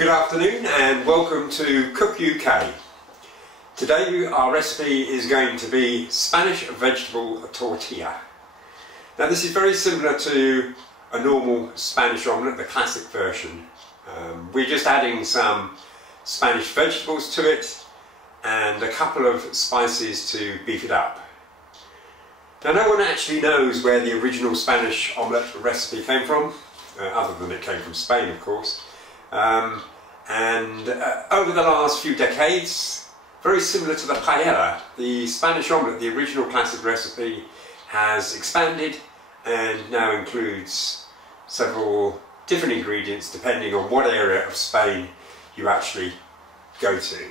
Good afternoon and welcome to Cook UK. Today our recipe is going to be Spanish vegetable tortilla. Now this is very similar to a normal Spanish omelette, the classic version. We're just adding some Spanish vegetables to it and a couple of spices to beef it up. Now no one actually knows where the original Spanish omelette recipe came from, other than it came from Spain of course. Over the last few decades, very similar to the paella, the Spanish omelette, the original classic recipe, has expanded and now includes several different ingredients depending on what area of Spain you actually go to.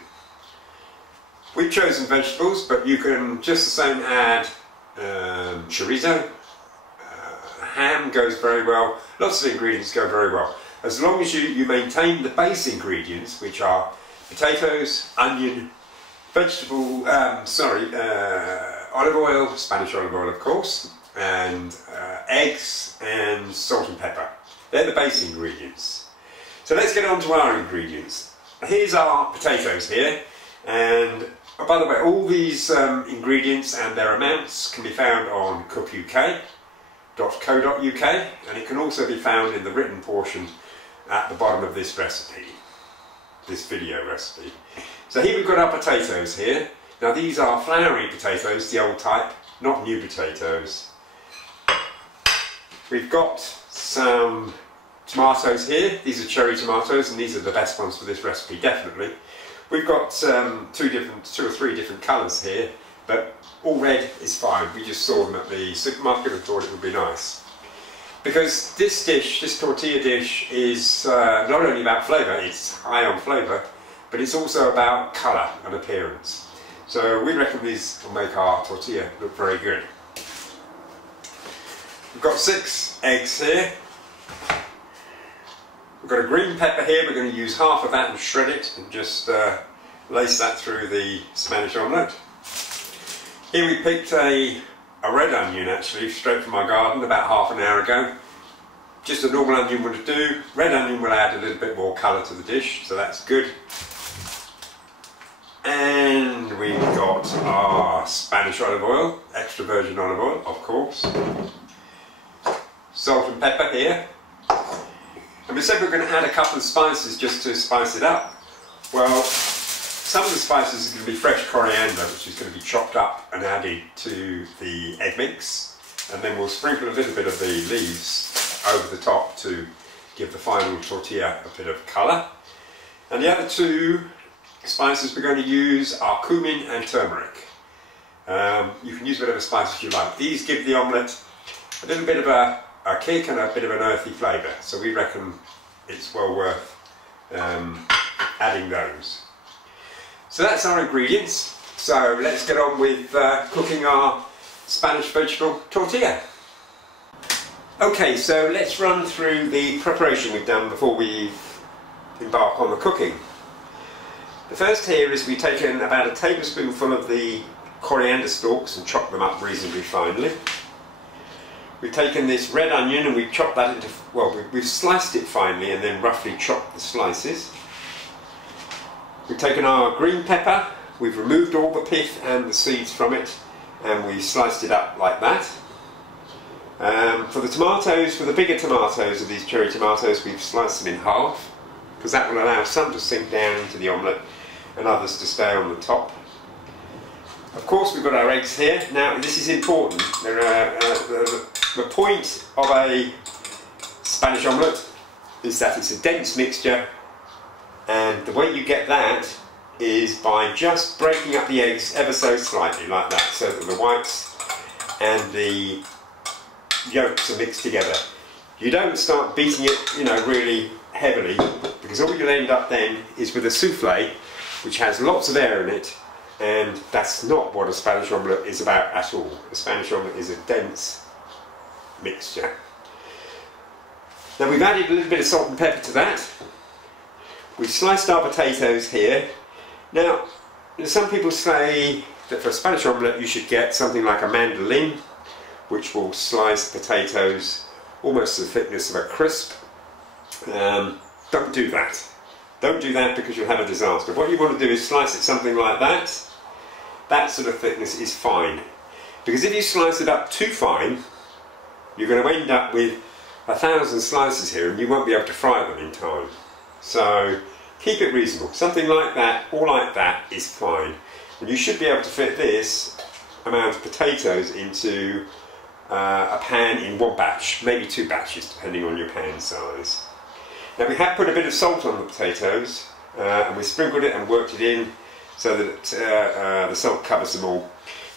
We've chosen vegetables, but you can just the same add chorizo, ham goes very well, lots of ingredients go very well. As long as you maintain the base ingredients, which are potatoes, onion, olive oil, Spanish olive oil of course, and eggs and salt and pepper. They're the base ingredients. So let's get on to our ingredients. Here's our potatoes here, and by the way, all these ingredients and their amounts can be found on cookuk.co.uk, and it can also be found in the written portion at the bottom of this recipe, this video recipe. So here we've got our potatoes here. Now these are floury potatoes, the old type, not new potatoes. We've got some tomatoes here. These are cherry tomatoes, and these are the best ones for this recipe, definitely. We've got two or three different colours here, but all red is fine. We just saw them at the supermarket and thought it would be nice. Because this dish, this tortilla dish, is not only about flavour, it's high on flavour, but it's also about colour and appearance. So we reckon these will make our tortilla look very good. We've got 6 eggs here. We've got a green pepper here. We're going to use half of that and shred it and just lace that through the Spanish omelette. Here we picked a red onion, actually, straight from my garden about half an hour ago. Just a normal onion would do. Red onion will add a little bit more colour to the dish, so that's good. And we've got our Spanish olive oil, extra virgin olive oil, of course. Salt and pepper here. And we said we're going to add a couple of spices just to spice it up. Well, some of the spices are going to be fresh coriander, which is going to be chopped up and added to the egg mix, and then we'll sprinkle a little bit of the leaves over the top to give the final tortilla a bit of colour. And the other 2 spices we're going to use are cumin and turmeric. You can use whatever spices you like. These give the omelette a little bit of a kick and a bit of an earthy flavour, so we reckon it's well worth adding those. So that's our ingredients. So let's get on with cooking our Spanish vegetable tortilla. Okay, so let's run through the preparation we've done before we embark on the cooking. The first here is we've taken about a tablespoonful of the coriander stalks and chopped them up reasonably finely. We've taken this red onion and we've chopped that into, well, we've sliced it finely and then roughly chopped the slices. We've taken our green pepper, we've removed all the pith and the seeds from it, and we sliced it up like that. For the tomatoes, for the bigger tomatoes of these cherry tomatoes, we've sliced them in half, because that will allow some to sink down into the omelette and others to stay on the top. Of course we've got our eggs here. Now this is important. The point of a Spanish omelette is that it's a dense mixture, and the way you get that is by just breaking up the eggs ever so slightly like that, so that the whites and the yolks are mixed together. You don't start beating it, really heavily, because all you'll end up then is with a souffle which has lots of air in it, and that's not what a Spanish omelette is about at all. A Spanish omelette is a dense mixture. Now we've added a little bit of salt and pepper to that. We've sliced our potatoes here. Now, some people say that for a Spanish omelette you should get something like a mandolin, which will slice potatoes almost to the thickness of a crisp. Don't do that. Don't do that because you'll have a disaster. What you want to do is slice it something like that. That sort of thickness is fine. Because if you slice it up too fine, you're going to end up with 1,000 slices here and you won't be able to fry them in time. So keep it reasonable. Something like that or like that is fine. And you should be able to fit this amount of potatoes into a pan in one batch, maybe 2 batches depending on your pan size. Now we have put a bit of salt on the potatoes and we sprinkled it and worked it in so that the salt covers them all.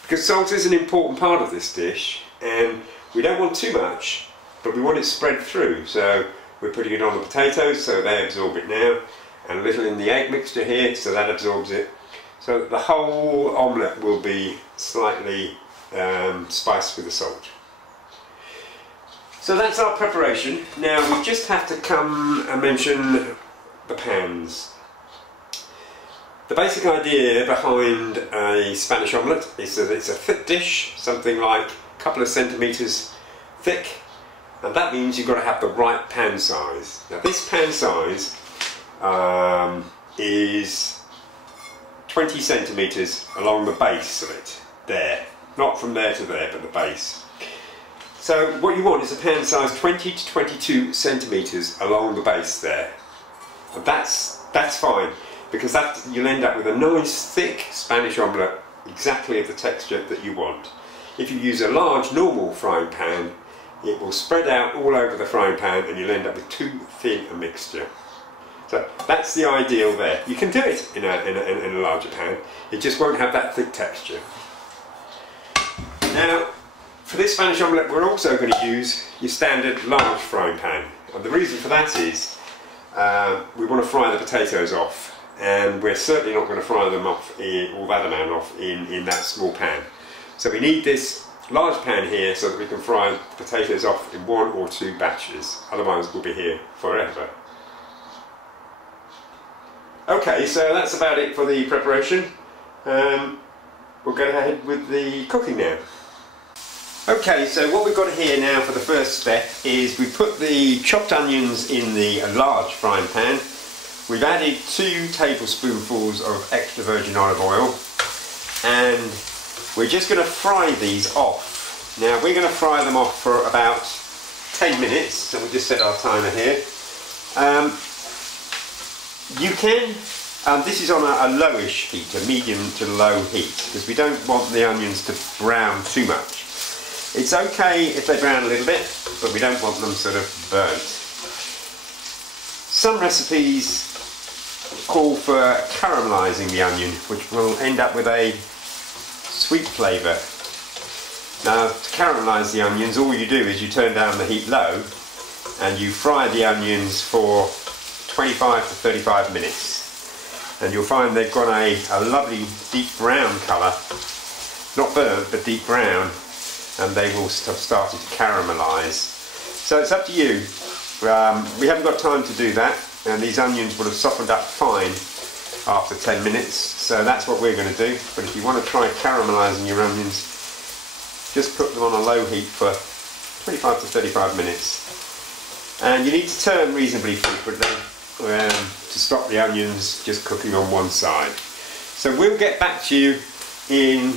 Because salt is an important part of this dish and we don't want too much, but we want it spread through. So we're putting it on the potatoes so they absorb it now, and a little in the egg mixture here so that absorbs it. So that the whole omelette will be slightly spiced with the salt. So that's our preparation. Now we just have to come and mention the pans. The basic idea behind a Spanish omelette is that it's a thick dish, something like a couple of centimetres thick, and that means you've got to have the right pan size. Now this pan size is 20 centimetres along the base of it, there. Not from there to there, but the base. So what you want is a pan size 20 to 22 centimetres along the base there. And that's fine, because you'll end up with a nice thick Spanish omelette, exactly of the texture that you want. If you use a large normal frying pan, it will spread out all over the frying pan and you'll end up with too thin a mixture. So that's the ideal there. You can do it in a larger pan, it just won't have that thick texture. Now, for this Spanish omelette we're also going to use your standard large frying pan. And the reason for that is we want to fry the potatoes off, and we're certainly not going to fry them off all that amount off in that small pan. So we need this large pan here so that we can fry the potatoes off in 1 or 2 batches, otherwise we'll be here forever. Okay, so that's about it for the preparation. We'll go ahead with the cooking now. Okay, so what we've got here now for the first step is we put the chopped onions in the large frying pan. We've added 2 tablespoonfuls of extra virgin olive oil, and we're just going to fry these off. Now we're going to fry them off for about 10 minutes, so we'll just set our timer here. You can, this is on a lowish heat, a medium to low heat, because we don't want the onions to brown too much. It's okay if they brown a little bit, but we don't want them sort of burnt. Some recipes call for caramelising the onion, which will end up with a sweet flavour. Now, to caramelise the onions, all you do is you turn down the heat low and you fry the onions for 25 to 35 minutes. And you'll find they've got a lovely deep brown colour, not burnt but deep brown, and they will have started to caramelise. So it's up to you. We haven't got time to do that, and these onions would have softened up fine after 10 minutes, so that's what we're going to do. But if you want to try caramelising your onions, just put them on a low heat for 25 to 35 minutes. And you need to turn reasonably frequently to stop the onions just cooking on one side. So we'll get back to you in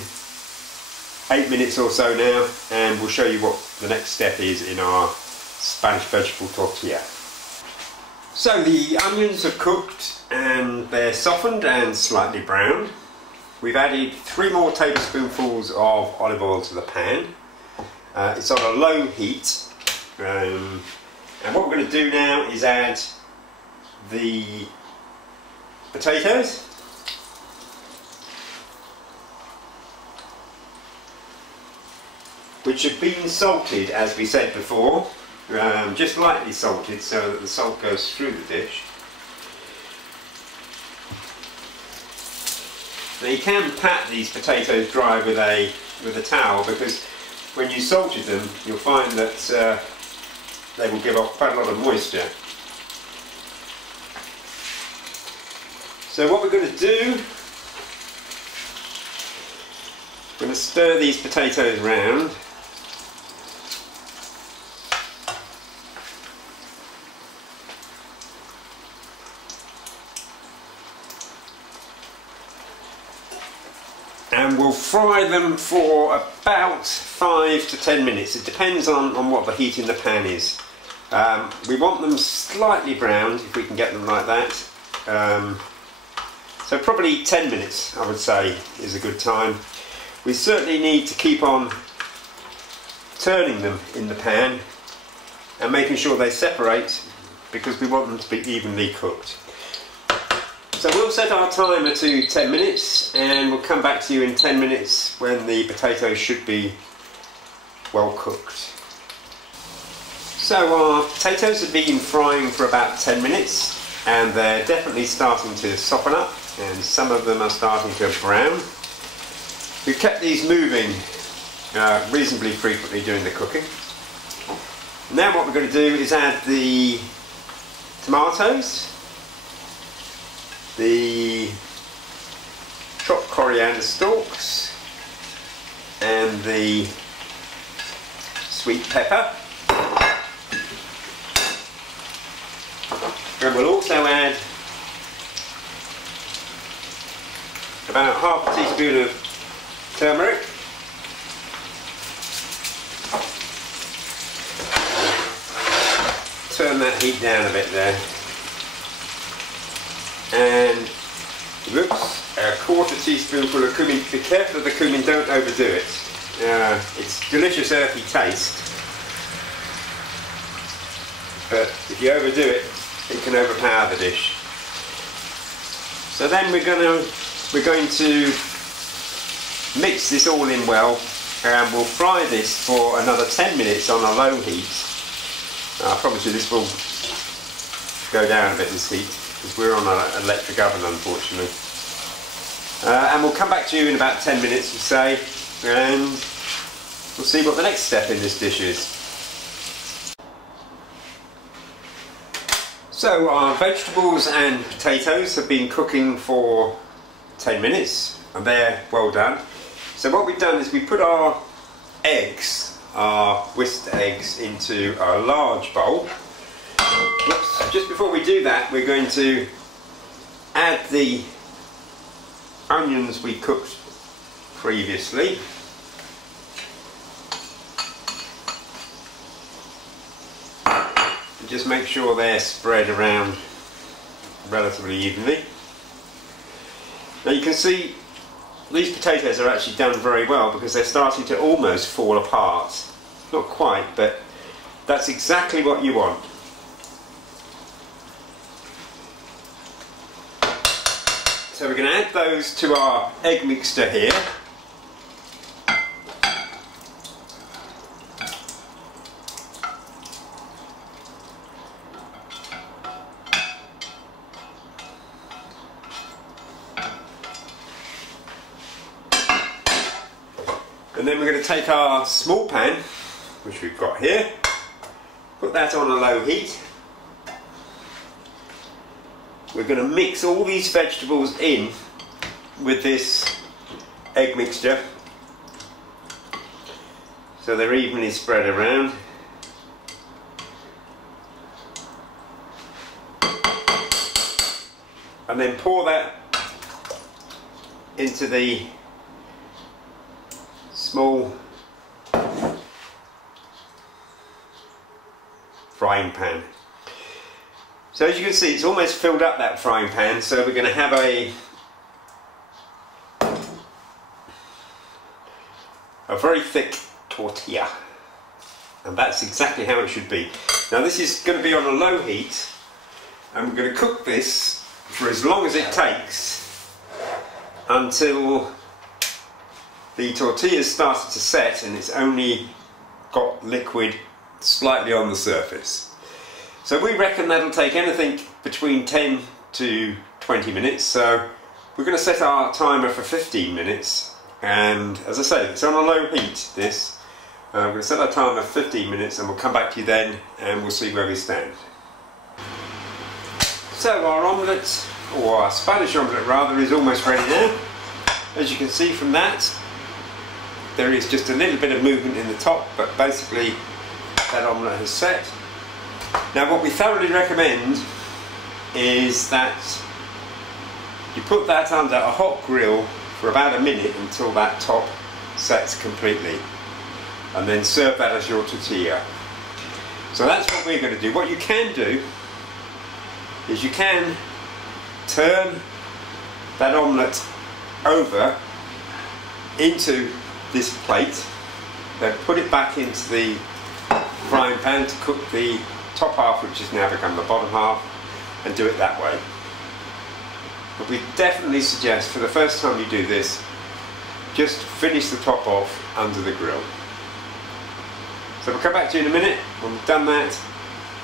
8 minutes or so now, and we'll show you what the next step is in our Spanish vegetable tortilla. So the onions are cooked and they're softened and slightly browned. We've added 3 more tablespoonfuls of olive oil to the pan. It's on a low heat, and what we're going to do now is add the potatoes. Which have been salted, as we said before, just lightly salted so that the salt goes through the dish. Now you can pat these potatoes dry with a towel, because when you salted them you'll find that they will give off quite a lot of moisture. So what we're going to do, we're going to stir these potatoes round. and we'll fry them for about 5 to 10 minutes. It depends on what the heat in the pan is. We want them slightly browned if we can get them like that. So probably 10 minutes I would say is a good time. We certainly need to keep on turning them in the pan and making sure they separate, because we want them to be evenly cooked. So we'll set our timer to 10 minutes and we'll come back to you in 10 minutes when the potatoes should be well cooked. So our potatoes have been frying for about 10 minutes and they're definitely starting to soften up, and some of them are starting to brown. We've kept these moving reasonably frequently during the cooking. Now what we're going to do is add the tomatoes, the chopped coriander stalks and the sweet pepper, and we'll also add about half a teaspoon of turmeric, turn that heat down a bit there, and a quarter teaspoonful of cumin. Be careful of the cumin, don't overdo it. It's delicious earthy taste, but if you overdo it, it can overpower the dish. So then we're going to mix this all in well, and we'll fry this for another 10 minutes on a low heat. I promise you this will go down a bit, this heat, because we're on an electric oven unfortunately. And we'll come back to you in about 10 minutes, you say, and we'll see what the next step in this dish is. So our vegetables and potatoes have been cooking for 10 minutes and they're well done. So what we've done is we put our eggs, our whisked eggs, into a large bowl. Oops. Just before we do that, we're going to add the onions we cooked previously. And just make sure they're spread around relatively evenly. Now you can see these potatoes are actually done very well because they're starting to almost fall apart. Not quite, but that's exactly what you want. So we're going to add those to our egg mixture here. And then we're going to take our small pan, which we've got here, put that on a low heat. We're going to mix all these vegetables in with this egg mixture so they're evenly spread around. And then pour that into the small frying pan. So as you can see, it's almost filled up that frying pan, so we're going to have a very thick tortilla, and that's exactly how it should be. Now this is going to be on a low heat, and we're going to cook this for as long as it takes until the tortilla's started to set and it's only got liquid slightly on the surface. So we reckon that'll take anything between 10 to 20 minutes, so we're going to set our timer for 15 minutes, and as I say, it's on a low heat this. We're going to set our timer for 15 minutes and we'll come back to you then and we'll see where we stand. So our omelette, or our Spanish omelette rather, is almost ready now. As you can see from that, there is just a little bit of movement in the top, but basically that omelette has set. Now what we thoroughly recommend is that you put that under a hot grill for about a minute until that top sets completely, and then serve that as your tortilla. So that's what we're going to do. What you can do is you can turn that omelette over into this plate, then put it back into the frying pan to cook the top half, which has now become the bottom half, and do it that way. But we definitely suggest, for the first time you do this, just finish the top off under the grill. So we'll come back to you in a minute when we've done that,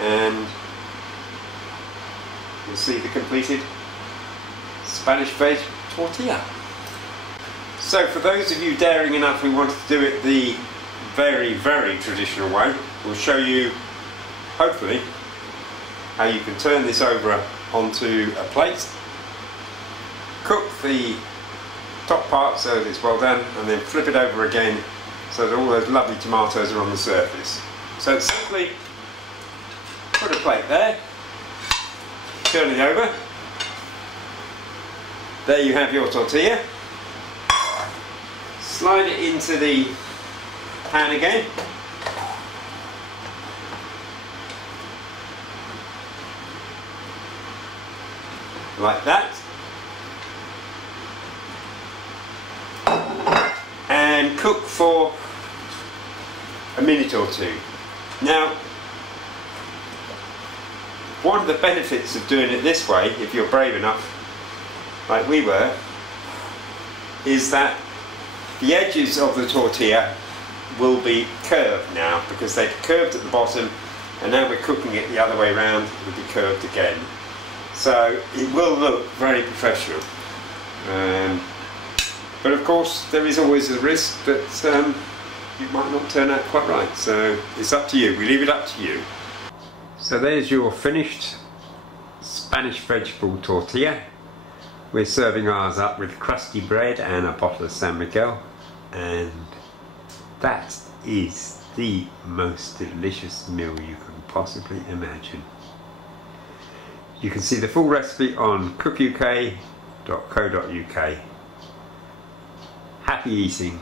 and you'll see the completed Spanish veg tortilla. So for those of you daring enough who wanted to do it the very, very traditional way, we'll show you, hopefully, how you can turn this over onto a plate, cook the top part so that it's well done, and then flip it over again so that all those lovely tomatoes are on the surface. So simply put a plate there, turn it over, there you have your tortilla, slide it into the pan again, like that, and cook for a minute or two. Now, one of the benefits of doing it this way, if you're brave enough, like we were, is that the edges of the tortilla will be curved now, because they're curved at the bottom, and now we're cooking it the other way around, it will be curved again. So it will look very professional. But of course there is always a risk that it might not turn out quite right, so it's up to you, we leave it up to you. So there's your finished Spanish vegetable tortilla. We're serving ours up with crusty bread and a bottle of San Miguel, and that is the most delicious meal you can possibly imagine. You can see the full recipe on cookuk.co.uk. Happy eating.